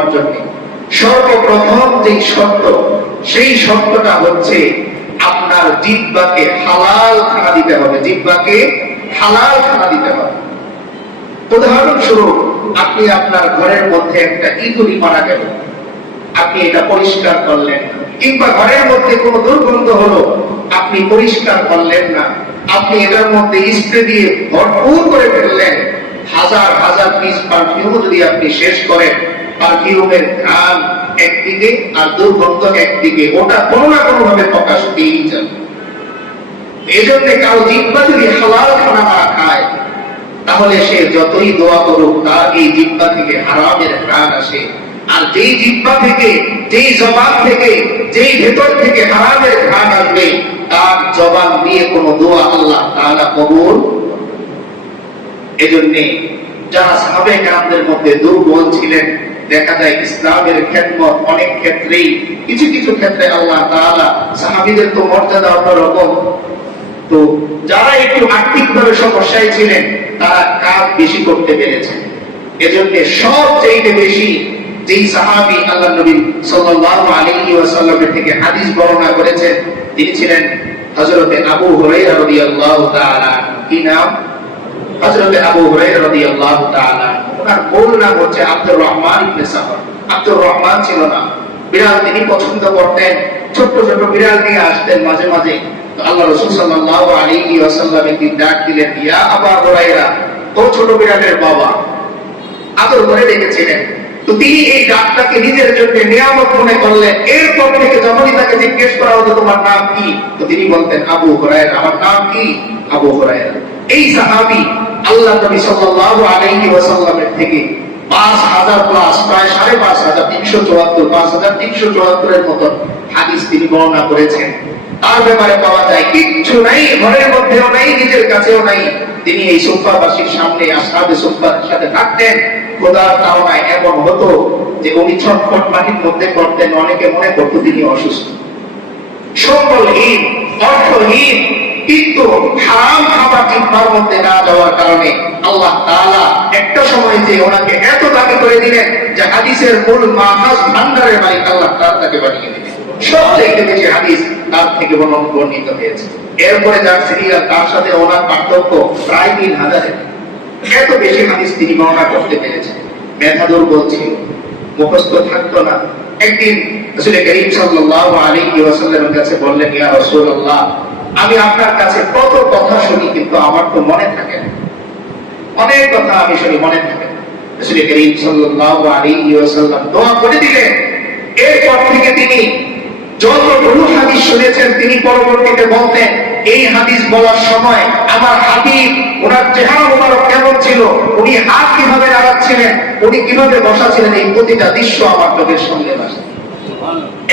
হওয়ার জন্য। সর্বপ্রথম যে শর্ত, সেই শর্তটা হচ্ছে আপনার জিব্বাকে হালাল খানা দিতে হবে। জিব্বাকে হালাল খানা দিতে হবে। উদাহরণস্বরূপ, আপনি আপনার ঘরের মধ্যে একটা ইঁদুরি মারা গেল। আপনি এটা পরিষ্কার করলেন কিংবা ঘরের মধ্যে কোনো দুর্গন্ধ হলো, আপনি পরিষ্কার করলেন না। আপনি এটার মধ্যে স্প্রে দিয়ে ভরপুর করে ফেললেন। হাজার হাজার পিস পারফিউম যদি আপনি শেষ করেন পারফিউমের ঘ্রাণ একদিকে আর দুর্গন্ধ একদিকে, ওটা কোনো না কোনো ভাবে প্রকাশ পেয়েই যাবে। কারও জিব্বা যদি হালাল খানা খায়, তাহলে সে যতই দোয়া করুক, তার এই জিব্বা থেকে হারামের আসে। আর যেই জিব্বা থেকে, যেই জবান থেকে, যেই ভেতর থেকে হারামের আসবে, তার জবান দিয়ে কোনো দোয়া আল্লাহ তাআলা কবুল এজন্যে যারা সাহাবে কামদের মধ্যে দুর্বল ছিলেন দেখা যায় ইসলামের খেদমত অনেক ক্ষেত্রেই, কিছু কিছু ক্ষেত্রে আল্লাহ তাআলা সাহাবীদের তো মর্যাদা অন্যরকম। তো যারা একটু আর্থিকভাবে সমস্যায় ছিলেন, তারা কাজ বেশি করতে পেরেছেন। এজন্য সবচেয়ে বেশি যেই সাহাবী আল্লাহ নবী সাল্লাল্লাহু আলাইহি ওয়াসাল্লামের থেকে হাদিস বর্ণনা করেছেন, তিনি ছিলেন হযরতে আবু হুরায়রা রাদিয়াল্লাহু তাআলা কি নাম? হযরতে আবু হুরায়রা রাদিয়াল্লাহু তাআলা ওনার মূল নাম হচ্ছে আব্দুর রহমান ইবনে সাফর। আব্দুর রহমান ছিল না। বিড়াল তিনি পছন্দ করতেন। ছোট্ট ছোট বিড়াল নিয়ে আসতেন মাঝে মাঝে। তো আল্লাহ রাসূল সাল্লাল্লাহু আলাইহি ওয়াসাল্লাম ডাক দিলেন, ইয়া আবা হুরায়রা, ও ছোট বিড়ালের বাবা, আদর করে তো তিনি এই ডাকটাকে নিজের জন্য নিয়ামত মনে করলেন। এরপর থেকে যখনই তাকে জিজ্ঞেস করা হতো, তোমার নাম কি? তো তিনি বলতেন, আবু আমার নাম কি? আবু হুরায়রা। এই সাহাবী আল্লাহ নবী সাল্লাল্লাহু আলাইহি ওয়াসাল্লামের থেকে পাঁচ হাজার প্লাস, প্রায় সাড়ে পাঁচ হাজার, তিনশো চুয়াত্তর, পাঁচ হাজার তিনশো চুয়াত্তরের মতন হাদিস তিনি বর্ণনা করেছেন। তার ব্যাপারে পাওয়া যায়, কিচ্ছু নাই, ঘরের মধ্যেও নাই, নিজের কাছেও নাই। তিনি এই সোফাবাসীর সামনে আসহাবে সোফার সাথে থাকতেন। খোদার তাওনায় এমন হতো যে উনি ছটফট মাটির মধ্যে করতেন অনেকে মনে করতো তিনি অসুস্থ। সম্বলহীন, অর্থহীন কিন্তু হারাম খাবার জিহ্বার মধ্যে না যাওয়ার কারণে আল্লাহ তাআলা একটা সময় যে ওনাকে এত দাবি করে দিলেন যে হাদিসের মূল মাহাজ ভান্ডারের মালিক আল্লাহ তাআলা তাকে বানিয়ে দিলেন। সবচেয়ে বেশি হাদিস তার থেকে বর্ণিত হয়েছে। এরপরে যার সিরিয়াল তার সাথে ওনার পার্থক্য প্রায় তিন হাজারের। এত বেশি হাদিস তিনি বর্ণনা করতে পেরেছেন। মেধা দুর্বল ছিল মুখস্থ থাকতো না। একদিন করিম সাল্লাল্লাহু আলাইহি ওয়াসাল্লামের কাছে বললেন, ইয়া রাসূলুল্লাহ আমি আপনার কাছে কত কথা শুনি, কিন্তু আমার তো মনে থাকে অনেক কথা আমি শুনি, মনে থাকে আমার ওনার কেমন ছিল? উনি হাত কীভাবে উনি কীভাবে বসা ছিলেন এই প্রতিটা দৃশ্য আমার চোখের সঙ্গে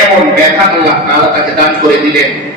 এমন ব্যথা আল্লাহ তাকে দান করে দিলেন।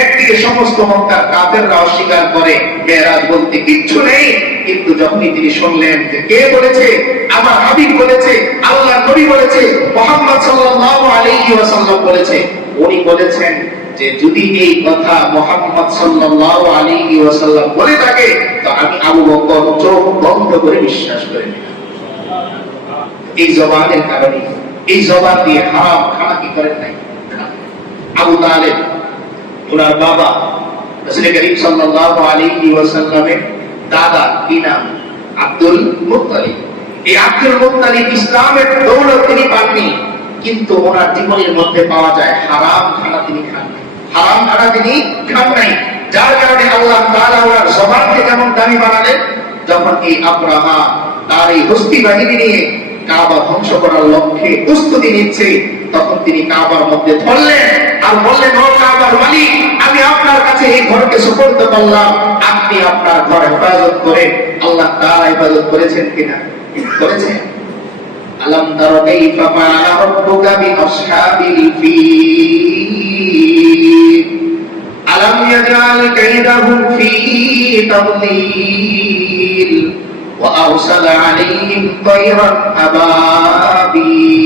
একদিকে সমস্ত মক্কার কাফেররা অস্বীকার করে, মেয়েরাজ বলতে কিচ্ছু নেই, কিন্তু যখনই তিনি শুনলেন যে কে বলেছে, আমার হাবিব বলেছে, আল্লাহ নবী বলেছে, মোহাম্মদ সাল্লাল্লাহু আলাইহি ওয়াসাল্লাম বলেছে, উনি বলেছেন যে যদি এই কথা মোহাম্মদ সাল্লাল্লাহু আলাইহি ওয়াসাল্লাম বলে থাকে, তো আমি আবু বকর চোখ বন্ধ করে বিশ্বাস করে এই জবানের কারণে, এই জবান দিয়ে হারাম খানা কি করেন নাই। আবু তালেব ওনার বাবা করিম দাদা, কি নাম? আব্দুল এই আব্দুল ইসলামের তিনি পাননি, কিন্তু ওনার জীবনের মধ্যে পাওয়া যায় হারাম খানা তিনি খান হারাম খানা তিনি খান নাই। যার কারণে আল্লাহ তাআলা ওনার জবানকে কেমন দামি বানালেন, যখন এই আব্রাহা তার এই হস্তি বাহিনী নিয়ে কাবা ধ্বংস করার লক্ষ্যে প্রস্তুতি নিচ্ছে তখন তিনি কাবার মধ্যে ধরলেন আর বললেন ও কাবার মালিক আমি আপনার কাছে এই ঘরকে সুপর্দ করলাম আপনি আপনার ঘর হেফাজত করে আল্লাহ তাআলা হেফাজত করেছেন কিনা করেছেন আলম তার কাইফা ফাআলা রাব্বুকা বিআসহাবিল ফিল ألم يجعل كيدهم في تضليل وأرسل عليهم طيرا أبابيل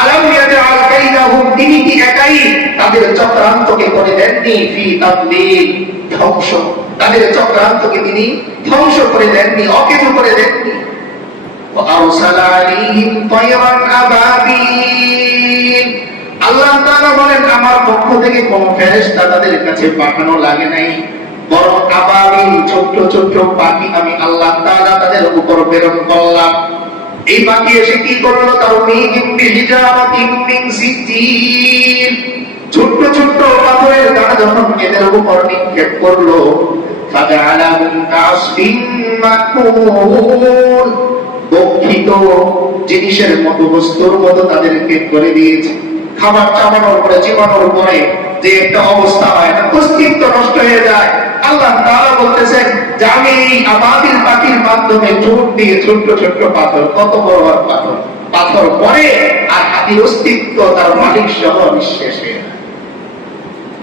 আলাম ইয়াজআল কাইদাহুম তিনি কি একাই তাদের চক্রান্তকে করে দেননি ফি তাদলিল ধ্বংস তাদের চক্রান্তকে তিনি ধ্বংস করে দেননি অকেজো করে দেননি وأرسل عليهم طيرا أبابيل আল্লাহ তাআলা বলেন আমার পক্ষ থেকে কোন ফেরেশতা তাদের কাছে পাঠানো লাগে নাই বরং আবাবিল ছোট্ট ছোট্ট পাখি আমি আল্লাহ তাআলা তাদের উপর প্রেরণ করলাম এই পাখি এসে কি করল? সিজিল ছোট্ট ছোট্ট পাথরের দানা যখন এদের উপর নিক্ষেপ করল জিনিসের মতো বস্তুর মতো তাদেরকে করে দিয়েছে। খাবার চাবানোর পরে চিবানোর পরে যে একটা অবস্থা হয় না, অস্তিত্ব নষ্ট হয়ে যায়। আল্লাহ তাআলা বলতেছেন যে আমি এই আবাবিল পাখির মাধ্যমে চোট দিয়ে ছোট্ট ছোট্ট পাথর, কত বড় পাথর? পাথর পরে আর হাতির অস্তিত্ব তার মালিক সহ নিঃশেষ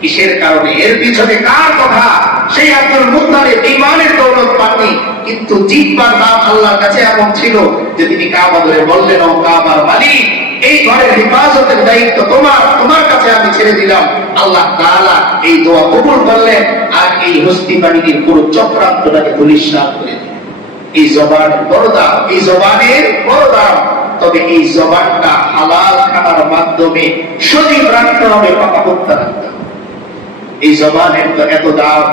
কিসের কারণে? এর পিছনে কার কথা? সেই আব্দুল মুত্তালিব ইমানের দৌলত পাননি। কিন্তু জিব্বার নাম আল্লাহর কাছে এমন ছিল যে তিনি কাবা ধরে বললেন, ও কাবার মালিক এই ঘরের হেফাজতের দায়িত্ব তোমার তোমার কাছে আমি ছেড়ে দিলাম। আল্লাহ তাআলা এই দোয়া কবুল করলেন আর এই হস্তি বাহিনীর পুরো চক্রান্তটাকে পুলিশ ধূলিসাৎ করে এই জবানের বড় দাম এই জবানের বড় দাম তবে এই জবানটা হালাল খানার মাধ্যমে সজীব রাখতে হবে পাকা হত্যা রাখতে হবে। এই জবানের তো এত দাম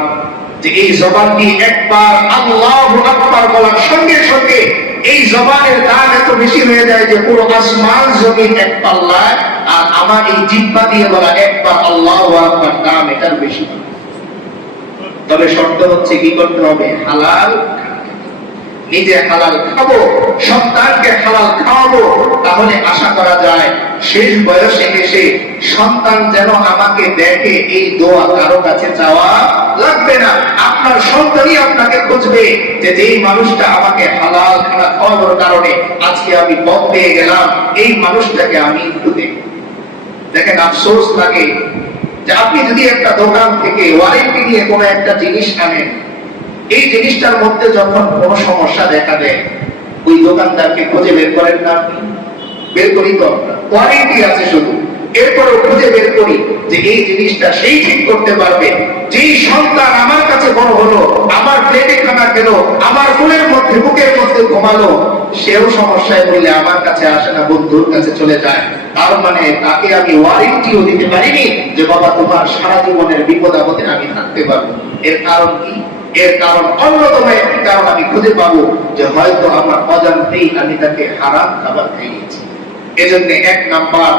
যে এই জবান দিয়ে একবার আল্লাহ আকবার বলার সঙ্গে সঙ্গে এই জবানের দাম এত বেশি হয়ে যায় যে পুরো আসমান জমিন এক পাল্লায়, আর আমার এই জিব্বা দিয়ে বলা একবার আল্লাহ আকবার দাম এটার বেশি। তবে শর্ত হচ্ছে কি করতে হবে? হালাল নিজে হালাল খাব, সন্তানকে হালাল খাওয়াবো, তাহলে আশা করা যায় শেষ বয়সে এসে সন্তান যেন আমাকে দেখে এই দোয়া কারও কাছে চাওয়া লাগবে না। আপনার সন্তানই আপনাকে খুঁজবে যে যেই মানুষটা আমাকে হালাল খানা খাওয়ানোর কারণে আজকে আমি পথ পেয়ে গেলাম, এই মানুষটাকে আমি দেখব দেখেন আফসোস লাগে যে আপনি যদি একটা দোকান থেকে ওয়ারেন্টি নিয়ে কোনো একটা জিনিস আনেন এই জিনিসটার মধ্যে যখন কোনো সমস্যা দেখা দেয়, ওই দোকানদারকে খুঁজে বের করেন না বের করি তো ওয়ারেন্টি আছে শুধু। এরপরে খুঁজে বের করি যে এই জিনিসটা সেই ঠিক করতে পারবে। যেই সন্তান আমার কাছে বড় হলো, আমার প্লেটে খানা খেলো, আমার কোলের মধ্যে, বুকের মধ্যে ঘুমালো, সেও সমস্যায় বললে আমার কাছে আসে না, বন্ধুর কাছে চলে যায়। তার মানে তাকে আমি ওয়ারেন্টিও দিতে পারিনি যে, বাবা, তোমার সারা জীবনের বিপদ আপদে আমি থাকতে পারব। এর কারণ কি? এর কারণ অন্যতম একটি কারণ আমি খুঁজে পাবো যে হয়তো আমার অজান্তেই আমি তাকে হারাম খাবার খাইয়েছি। এজন্য এক নাম্বার,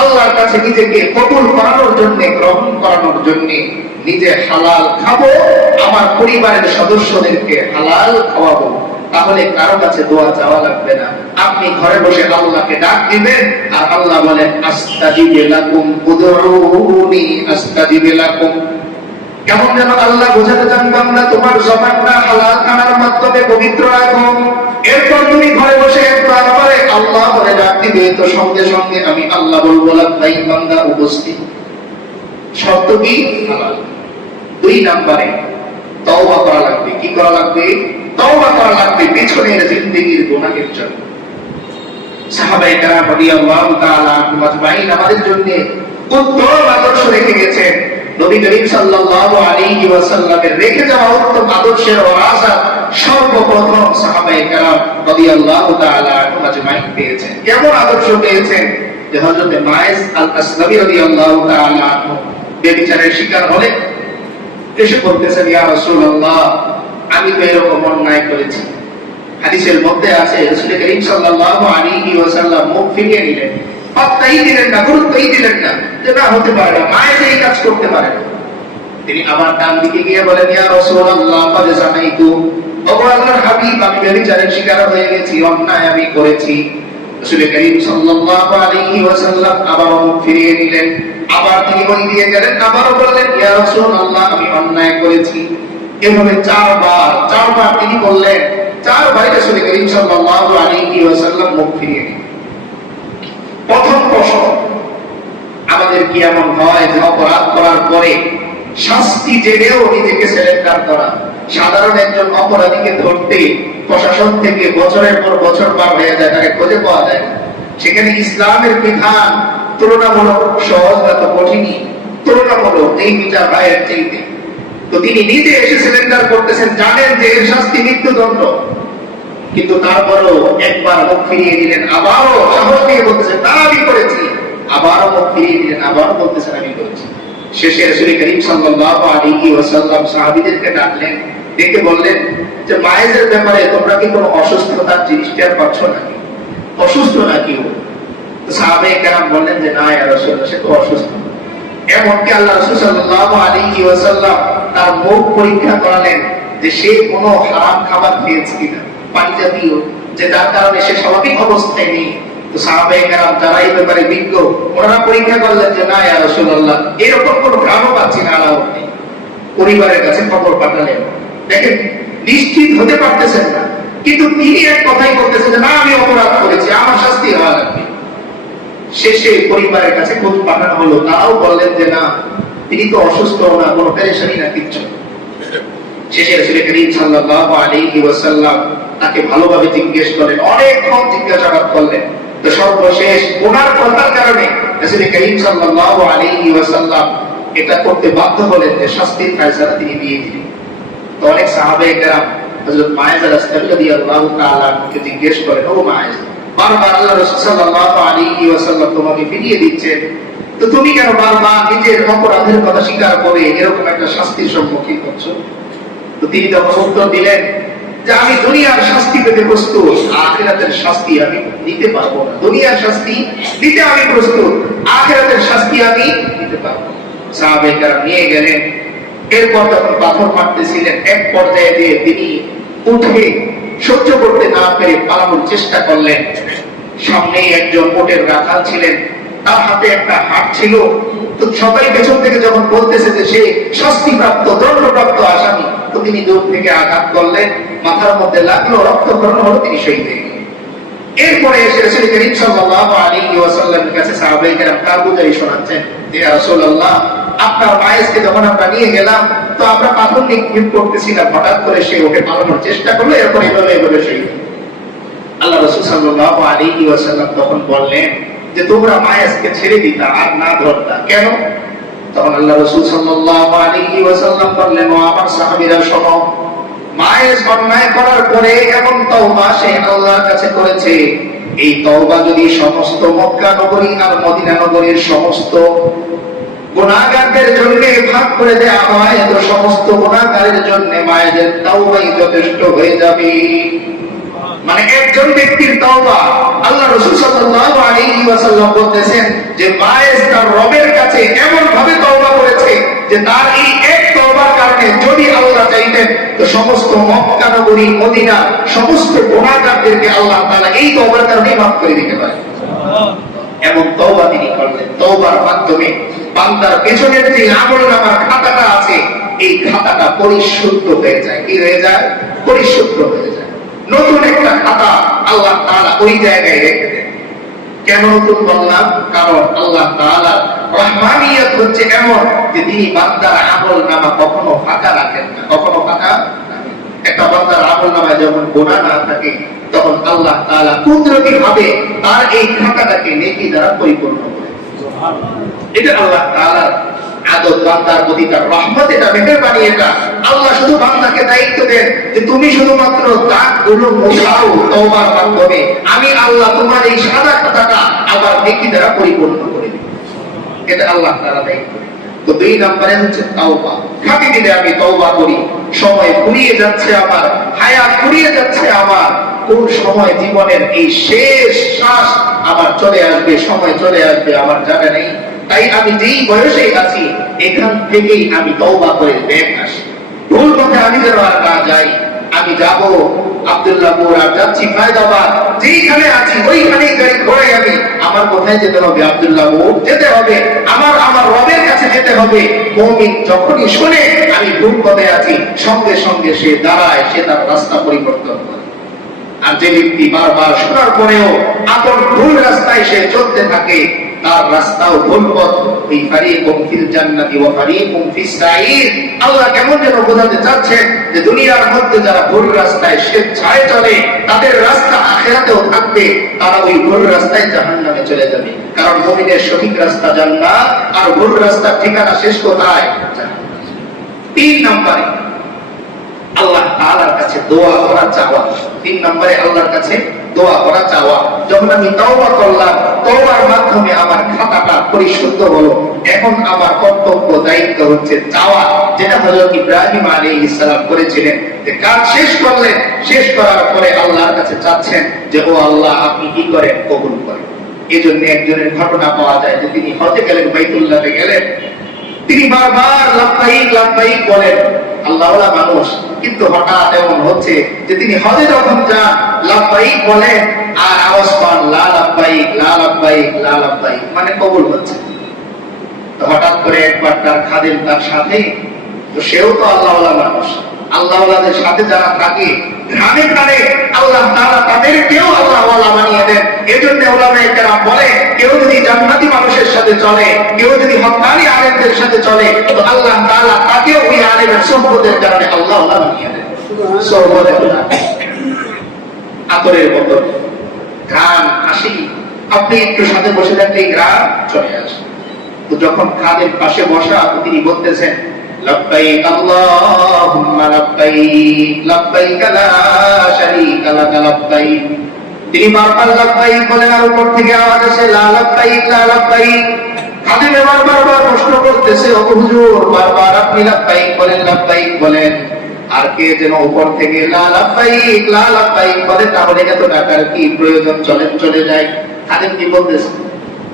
আল্লাহর কাছে নিজেকে কবুল করানোর জন্য, গ্রহণ করানোর জন্য নিজে হালাল খাব, আমার পরিবারের সদস্যদেরকে হালাল খাওয়াবো। তাহলে কারও কাছে দোয়া চাওয়া লাগবে না। আপনি ঘরে বসে আল্লাহকে ডাক দিবেন আর আল্লাহ বলেন, আস্তাজিবে লাকুম উদউনি আস্তাজিবে লাকুম। কেমন যেন আল্লাহ বোঝাতে চান, বান্দা, তোমার জবানটা হালাল খানার মাধ্যমে পবিত্র রাখো। এরপর তুমি ঘরে বসে একবার পরে আল্লাহ বলে ডাক দিবে, তো সঙ্গে সঙ্গে আমি আল্লাহ বলব তাই বান্দা, উপস্থিত। শর্ত কি? দুই নাম্বারে, তওবা করা লাগবে। কি করা লাগবে? তওবা করা লাগবে পেছনের জিন্দেগির গুনাহের জন্য। সাহাবায়ে কেরাম রাদিয়াল্লাহু তাআলা আমাদের জন্য উত্তম আদর্শ রেখে গেছেন। নবী করিম সাল্লাল্লাহু আলাইহি ওয়াসাল্লামের রেখে যাওয়া উত্তম আদর্শের ওরাসাত সর্বপ্রথম সাহাবায়ে রাদিয়াল্লাহু তাআলা পেয়েছেন। কেমন আদর্শ পেয়েছেন? যে হযরত আল আসলামী রাদিয়াল্লাহু তাআলা বেবিচারের শিকার হলে এসে বলতেছেন, ইয়া রাসূলুল্লাহ, আমি তো এরকম অন্যায় করেছি। হাদিসের মধ্যে আছে, রাসূল করিম সাল্লাল্লাহু আলাইহি ওয়াসাল্লাম মুখ ফিরিয়ে নিলেন। পাত্তাই দিলেন না গুরুত্বই দিলেন না, যে না হতে পারে না, মায়ের এই কাজ করতে পারে তিনি আমার ডান দিকে গিয়ে বলেন, ইয়া আল্লাহ পাদে জানাই তো ওগো আল্লাহর হাবিব, আমি শিকার হয়ে গেছি, অন্যায় আমি করেছি। করিম সাল্লাল্লাহু আলাইহি ওয়াসাল্লাম আবার ফিরিয়ে নিলেন। আবার তিনি দিয়ে গেলেন, আবারও বললেন, ইয়া রসুল আল্লাহ আমি অন্যায় করেছি। এভাবে চারবার চারবার তিনি বললেন চারবার রসুল করিম সাল্লাল্লাহু আলাইহি ওয়াসাল্লাম মুখ ফিরিয়ে নিলেন। প্রথম প্রশ্ন, আমাদের কি এমন হয় যে অপরাধ করার পরে শাস্তি জেনেও নিজেকে সিলেক্টার করা? সাধারণ একজন অপরাধীকে ধরতে প্রশাসন থেকে বছরের পর বছর পার হয়ে যায়, তাকে খুঁজে পাওয়া যায় সেখানে ইসলামের বিধান তুলনামূলক সহজ তো কঠিনই। তুলনামূলক এই বিচার রায়ের চাইতে। তো তিনি নিজে এসে সিলেন্ডার করতেছেন, জানেন যে এর শাস্তি মৃত্যুদণ্ড। কিন্তু তারপরও একবার মুখ ফিরিয়ে দিলেন আবারও সাহস নিয়ে বলতেছেন তা আমি করেছি? আবারও মুখ ফিরিয়ে দিলেন আবারও বলতেছেন, আমি করেছি। শেষে রসুল করিম সাল্লাল্লাহু আলাইহি ওয়াসাল্লাম সাহাবীদেরকে ডাকলেন, ডেকে বললেন যে, মায়েদের ব্যাপারে তোমরা কি কোনো অসুস্থতার জিনিস টের পাচ্ছ নাকি? অসুস্থ নাকি ও? সাহাবে কেরাম বললেন যে, না, ইয়া রাসূলুল্লাহ, সে তো অসুস্থ। এমনকি আল্লাহ রাসূল সাল্লাল্লাহু আলাইহি ওয়াসাল্লাম তার মুখ পরীক্ষা করালেন যে, সে কোনো হারাম খাবার খেয়েছে কিনা? যে যার কারণে সে স্বাভাবিক অবস্থায় নেই। তো সাহাবায়ে কেরাম যারা এই ব্যাপারে বিজ্ঞ, ওনারা পরীক্ষা করলেন যে, না, ইয়া রাসূলুল্লাহ, এরকম পাচ্ছি না পরিবারের কাছে খবর পাঠালেন। দেখেন, নিশ্চিত হতে পারতেছেন না। কিন্তু তিনি এক কথাই যে, না, আমি অপরাধ করেছি, আমার শাস্তি হওয়া লাগবে। শেষে পরিবারের কাছে খোঁজ পাঠানো হলো। তারাও বললেন যে, না, তিনি তো অসুস্থ না কোনো পেরেশানি না, কিচ্ছু শেষে রাসূল করিম ওয়াসাল্লাম তাকে ভালোভাবে জিজ্ঞেস করলেন অনেকক্ষণ জিজ্ঞাসাবাদ করলেন। তো সর্বশেষ ওনার কথার কারণে করিম এটা করতে বাধ্য হলেন যে শাস্তির ফয়সালা তিনি দিয়ে দিলেন। তো অনেক জিজ্ঞেস করেন ও বারবার আল্লাহ তোমাকে ফিরিয়ে দিচ্ছেন। তো তুমি কেন বারবার নিজের অপরাধের কথা স্বীকার করে এরকম একটা শাস্তির সম্মুখীন করছ তো তিনি তখন উত্তর দিলেন আমি দুনিয়ার শাস্তি পেতে প্রস্তুত, আখেরাতের শাস্তি আমি দিতে পারব না। দুনিয়ার শাস্তি দিতে আমি প্রস্তুত, আখেরাতের শাস্তি আমি দিতে পারব না। নিয়ে গেলেন। এরপর যখন পাথর মারতেছিলেন, এক পর্যায়ে দিয়ে তিনি উঠে সহ্য করতে না পেরে পালানোর চেষ্টা করলেন। সামনেই একজন ওটের রাখাল ছিলেন। তার হাতে একটা হাট ছিল। তো সবাই পেছন থেকে যখন বলতেছে যে সে শাস্তিপ্রাপ্ত, দণ্ডপ্রাপ্ত আসামি, তো তিনি দূর থেকে আঘাত করলেন। মাথার মধ্যে লাগল, রক্তক্ষরণ হলো তিনি শহীদ হয়ে এরপরে এসে রাসূল করিম ওয়াসাল্লামের কাছে সাহাবায়ে কেরাম শোনাচ্ছেন রাসূলুল্লাহ, আপনার যখন আমরা নিয়ে গেলাম, তো আমরা পাথর নিক্ষেপ হঠাৎ করে সে ওকে পালানোর চেষ্টা করল, এরপর এভাবে এভাবে আল্লাহ রাসূল ওয়াসাল্লাম তখন বললেন যে, তোমরা মায়েসকে ছেড়ে দিতা আর না ধরতা। কেন? তখন আল্লাহ রাসূল সাল্লাল্লাহু আলাইহি ওয়াসাল্লাম বললেন, ও আমার সাহাবীরা, শোনো মায়ের অন্যায় করার পরে এমন তওবা সে আল্লাহর কাছে করেছে। এই তওবা যদি সমস্ত মক্কা নগরী আর মদিনা নগরীর সমস্ত গুণাগারদের জন্য ভাগ করে দেয়া হয় তো সমস্ত গুণাগারের জন্য মায়েদের তওবাই যথেষ্ট হয়ে যাবে। মানে একজন ব্যক্তির তওবা আল্লাহ রাসূল সাল্লাল্লাহু আলাইহি ওয়াসাল্লাম বলতেছেন যে মায়ের তার রবের কাছে এমন ভাবে তওবা করেছে যে তার এই এক তওবার কারণে যদি আল্লাহ চাইতেন, তো সমস্ত মক্কা, নগরী, মদিনা, সমস্ত গুনাহগারদেরকে আল্লাহ তাআলা এই তওবার কারণে করে দিতে পারে তওবা তিনি করলেন। তওবার মাধ্যমে বান্দার পেছনের যে খাতাটা আছে, এই খাতাটা পরিশুদ্ধ হয়ে যায়। কি হয়ে যায়? পরিশুদ্ধ হয়ে যায়। নতুন একটা খাতা আল্লাহ তাআলা ওই জায়গায় রেখে দেন। কেন নতুন বললাম? কারণ আল্লাহ তাআলা রহমানিয়ত হচ্ছে এমন যে তিনি বান্দার আমল নামা কখনো ফাঁকা রাখেন না। কখনো ফাঁকা? একটা বান্দার আমল নামায় যখন গোনা না থাকে তখন আল্লাহ তাআলা কুদরতি ভাবে তার এই খাতাটাকে নেকি দ্বারা পরিপূর্ণ করে এটা আল্লাহ তাআলার আদত বান্দার প্রতি তার রহমত এটা মেহেরবানি এটা আল্লাহ শুধু বান্দাকে দায়িত্ব দেন যে তুমি শুধুমাত্র দাগগুলো তওবার মাধ্যমে। আমি আল্লাহ তোমার এই সাদা খাতাটা আবার নেকি দ্বারা পরিপূর্ণ করে এটা আল্লাহ তাআলা দায়িত্ব তো দুই হচ্ছে তাওবা। দিলে আমি তওবা করি। সময় ফুরিয়ে যাচ্ছে আমার, হায়াত ফুরিয়ে যাচ্ছে আমার। কোন সময় জীবনের এই শেষ শ্বাস আমার চলে আসবে, সময় চলে আসবে, আমার জানা নেই। তাই আমি যেই বয়সে আছি, এখান থেকেই আমি তওবা করে ব্যাগ আসি। ভুল পথে আমি যেন আর না যাই, আমি যাব আব্দুল্লাহপুর আর যাচ্ছি ফায়দাবাদ। যেইখানে আছি, ওইখানেই গাড়ি আমি। আমার কোথায় যেতে হবে যেতে হবে। আমার আমার রবের কাছে যেতে হবে। যখনই শুনে আমি ভুল পথে আছি, সঙ্গে সঙ্গে সে দাঁড়ায়, সে তার রাস্তা পরিবর্তন করে। আর যে ব্যক্তি বারবার শোনার পরেও আপন ভুল রাস্তায় সে চলতে থাকে তার রাস্তাও ভুল পথ। এই ফারিকুম ফিল জান্নাতি ওয়া ফারিকুম ফিস সাঈর। আল্লাহ কেমন যেন বোঝাতে চাচ্ছেন যে দুনিয়ার মধ্যে যারা ভুল রাস্তায় স্বেচ্ছায় চলে, তাদের রাস্তা আখেরাতেও থাকবে। তারা ওই ভুল রাস্তায় জাহান্নামে চলে যাবে। কারণ মুমিনের সঠিক রাস্তা জান্নাত, আর ভুল রাস্তার ঠিকানা শেষ কোথায়? তিন নম্বরে, আল্লাহ তাআলার কাছে দোয়া করা চাওয়া। তিন নম্বরে আল্লাহর কাছে দোয়া করা চাওয়া। যখন আমি তওবা করলাম, তওবার মাধ্যমে আমার খাতাটা পরিশুদ্ধ হলো। এখন আমার কর্তব্য, দায়িত্ব হচ্ছে চাওয়া, যেটা হযরত ইব্রাহিম আলাইহিস সালাম করেছিলেন। যে কাজ শেষ করলেন, শেষ করার পরে আল্লাহর কাছে চাচ্ছেন যে, ও আল্লাহ, আপনি কি করেন? কবুল করেন। এই জন্য একজনের ঘটনা পাওয়া যায় যে তিনি হজে গেলেন, বাইতুল্লাহতে গেলেন। তিনি বারবার লাভবাহিক লাভবাহিক বলেন, আল্লাহওয়ালা মানুষ। কিন্তু হঠাৎ এমন হচ্ছে যে তিনি হজে যখন যান লাভবাহিক বলেন, আর আওয়াজ পান, লা লাভবাহিক লা লাভবাহিক লা লাভবাহিক মানে কবুল হচ্ছে। হঠাৎ করে একবার তার খাদেম তার সাথে, তো সেও তো আল্লাহওয়ালা মানুষ। আল্লাহওয়ালাদের সাথে যারা থাকে ঘানে ঘানে আল্লাহ তারা তাদেরকেও আল্লাহওয়ালা বানিয়ে দেন। এজন্য ওলামায়ে কেরাম বলে কেউ যদি জান্নাতি মানুষের সাথে চলে, কেউ যদি হক্কানি আলেমদের সাথে চলে, তো আল্লাহ তাআলা তাকেও ওই আলেমের সম্পদের কারণে দেন। আতরের মতো। ঘ্রাণ আসি আপনি একটু সাথে বসে থাকলে এই ঘ্রাণ চলে আসে। তো যখন খাদের পাশে বসা তিনি বলতেছেন, লব্বাইক আল্লাহুম্মা তিনি বারবার লব্বাইক বলেন, আর উপর থেকে আওয়াজ আসে, লা লব্বাইক লা লব্বাইক খাদিম বারবার প্রশ্ন করতেছে হুজুর, বারবার আপনি লব্বাইক বলেন লব্বাইক বলেন। আর কে যেন উপর থেকে লা লব্বাইক লা লব্বাইক বলে, তাহলে এত টাকার কি প্রয়োজন? চলেন, চলে যায় খাদিম কি বলতেছে?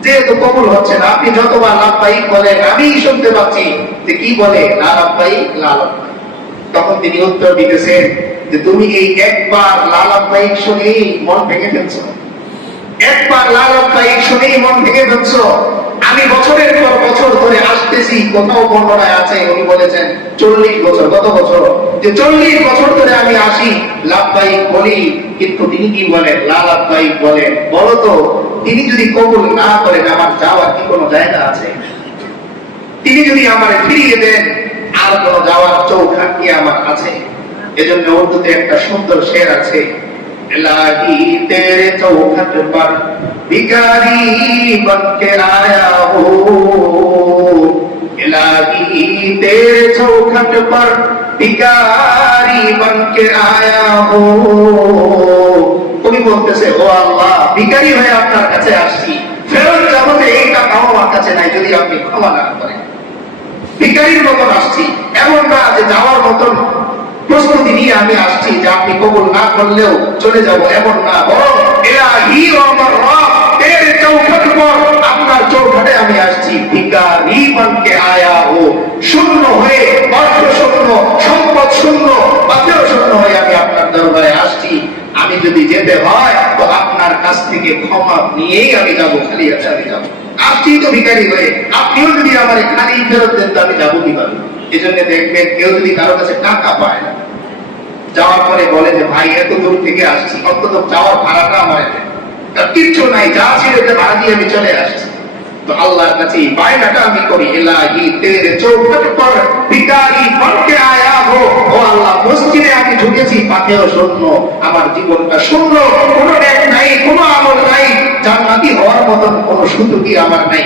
যেহেতু কবুল হচ্ছে না, আপনি যতবার লাভবাহিক বলেন আমি শুনতে পাচ্ছি যে কি বলে লালাব্বাহিক লালাব্বাহিক তখন তিনি উত্তর দিতেছেন যে তুমি এই একবার লালাব্বাহিক শুনেই মন ভেঙে ফেলছো। একবার লালাব্বাহিক শুনেই মন ভেঙে ফেলছো। আমি বছরের পর বছর ধরে আসতেছি, কোথাও বর্ণনায় আছে, উনি বলেছেন, চল্লিশ বছর, কত বছর? যে চল্লিশ বছর ধরে আমি আসি লাভবাহিক বলি, কিন্তু তিনি কি বলেন? লালাব্বাহিক বলেন। বলো তিনি যদি কবুল না করেন, আমার যাওয়ার কি কোনো জায়গা আছে? তিনি যদি আমার ফিরিয়ে দেন, আর কোন যাওয়ার চৌখাট কি আমার আছে? এজন্য উর্দুতে একটা সুন্দর শের আছে। তুমি বলতেছে, ও আল্লাহ, ভিখারি হয়ে আপনার কাছে আসছি। ফেরত আমার কাছে নাই, যদি আপনি ক্ষমা না করেন। ভিখারির মতন আসছি, এমন না যাওয়ার মতন প্রস্তুতি নিয়ে আমি আসছি যে আপনি কবুল না করলেও চলে যাব এমন না। আমি যদি যেতে হয়, তো আপনার কাছ থেকে ক্ষমা নিয়েই আমি যাব, খালি আছে আমি যাব। আসছি তো ভিখারি হয়ে। আপনিও যদি আমার খালি ফেরত দেন, তো আমি যাব কীভাবে? এই জন্য দেখবেন কেউ যদি কারও কাছে টাকা পায় না যাওয়ার পরে বলে যে, ভাই, এত দূর থেকে আসছি। অন্তত যাওয়ার ভাড়াটা আমার কিচ্ছু নাই, যা ছিল যে ভাড়া দিয়ে আমি চলে আসছি। তো আল্লাহর কাছে বায়নাটা আমি করি এলাহি তেরে চৌখট পর বনকে আয়া হো। ও আল্লাহ, মসজিদে আমি ঢুকেছি শূন্য। আমার জীবনটা শূন্য, কোনো ন্যায় নাই, কোনো আমল নাই, জান্নাতি হওয়ার মতন কোনো সুযোগই আমার নাই।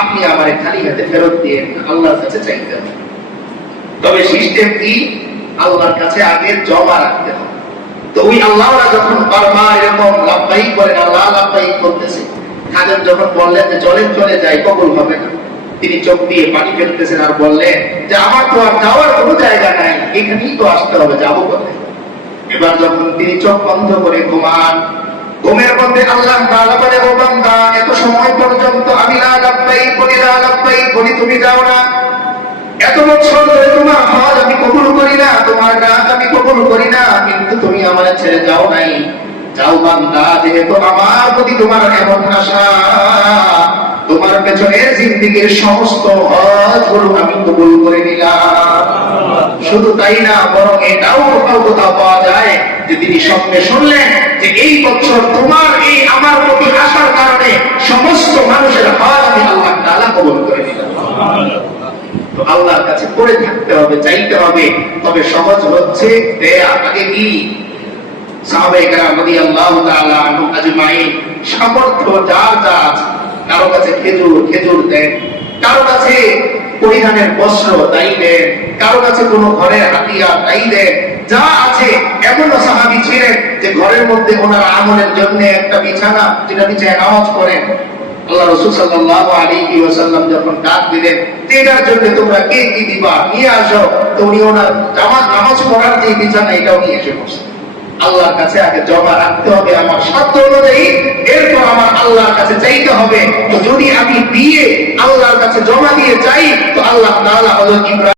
আপনি আমার খালি হাতে ফেরত দিয়ে আল্লাহর কাছে চাইতে তবে সিস্টেম কি? আল্লাহর কাছে আগে জমা রাখতে হবে। তো ওই আল্লাহরা যখন বারবার এরকম লাভবাহিক করেন আল্লাহ লাভবাহিক করতেছে। খাদেম যখন বললেন যে চলেন চলে যাই, কবুল হবে না। তিনি চোখ দিয়ে পানি ফেলতেছেন আর বললেন যে, আমার তো আর যাওয়ার কোনো জায়গা নাই, এখানেই তো আসতে হবে, যাব কোথায়? এবার যখন তিনি চোখ বন্ধ করে ঘুমান, ঘুমের মধ্যে আল্লাহ তাআলা বলে, ও বান্দা, এত সময় পর্যন্ত আমি লা লাব্বাইক বলি, লা লাব্বাইক বলি, তুমি যাও না। এত বছর ধরে তোমার হজ কবুল করি না, তোমার ডাক আমি কবুল করি না, কিন্তু তুমি আমার ছেড়ে যাও নাই। যাও বান্দা, যেহেতু আমার প্রতি তোমার এমন আশা, তোমার পেছনে জিন্দিগির সমস্ত আমি কবুল করে নিলাম। শুধু তাই না, বরং এটাও কোথাও কোথাও পাওয়া যায় যে তিনি স্বপ্নে শুনলেন যে এই বছর তোমার এই আমার প্রতি আসার কারণে সমস্ত মানুষের আমি আল্লাহ তাআলা কবুল করে তো আল্লাহর কাছে পড়ে থাকতে হবে, চাইতে হবে। তবে সহজ হচ্ছে দেয়া কি? পরিধানের বস্ত্র তাই কারও কাছে কোনো তাই যা আছে এমন যে ঘরের মধ্যে ওনার আমলের জন্য একটা বিছানা, যেটা বিছায় নামাজ পড়েন আল্লাহ রসুল সাল্লাল্লাহু আলাইহি ওয়াসাল্লাম যখন ডাক দিলেন জন্য তোমরা কে কি দিবা? নিয়ে আসো। ওনার নামাজ পড়ার যে বিছানা, এটাও নিয়ে এসে বসে। আল্লাহর কাছে আগে জমা রাখতে হবে আমার অনুযায়ী। এরপর আমার আল্লাহর কাছে চাইতে হবে। তো যদি আমি দিয়ে আল্লাহর কাছে জমা দিয়ে চাই তো আল্লাহ তাআলা হযরত ইব্রাহিম